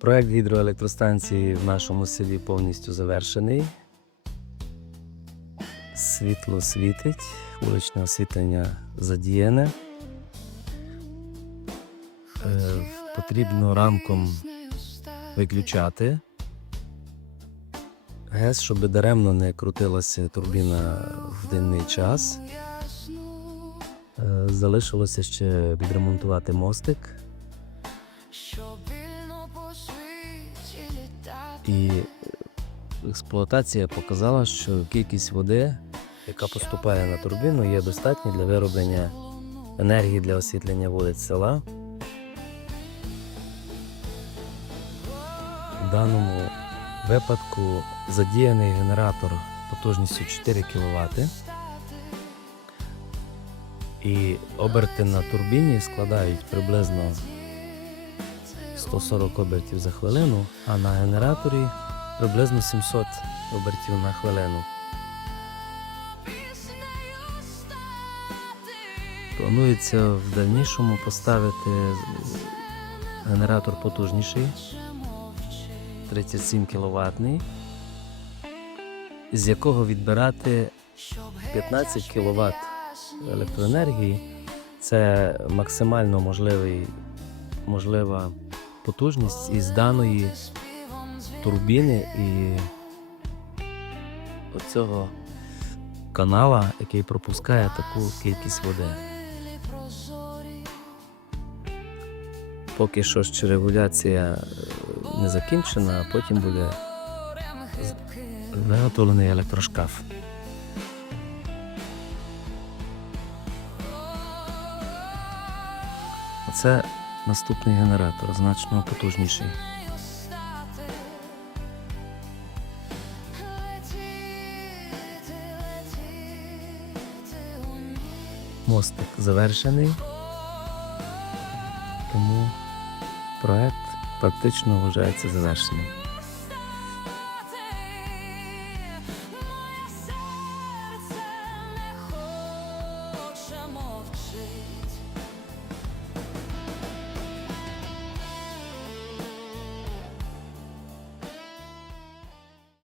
Проект гідроелектростанції в нашому селі повністю завершений. Світло світить, вуличне освітлення задіяне. Е, потрібно ранком виключати ГЕС, щоб даремно не крутилася турбіна в денний час. Е, залишилося ще відремонтувати мостик. І експлуатація показала, що кількість води, яка поступає на турбіну, є достатньо для вироблення енергії для освітлення вулиць села. В даному випадку задіяний генератор потужністю 4 кВт. І оберти на турбіні складають приблизно 140 обертів за хвилину, а на генераторі приблизно 700 обертів на хвилину. Планується в дальнішому поставити генератор потужніший 37 кВт, з якого відбирати 15 кВт електроенергії. Це максимально можливий, можлива потужність із даної турбіни і оцього канала, який пропускає таку кількість води. Поки що ще регуляція е, не закінчена, а потім буде виготовлений електрошкаф. Це наступний генератор, значно потужніший. Мостик завершений, тому проект практично вважається завершеним.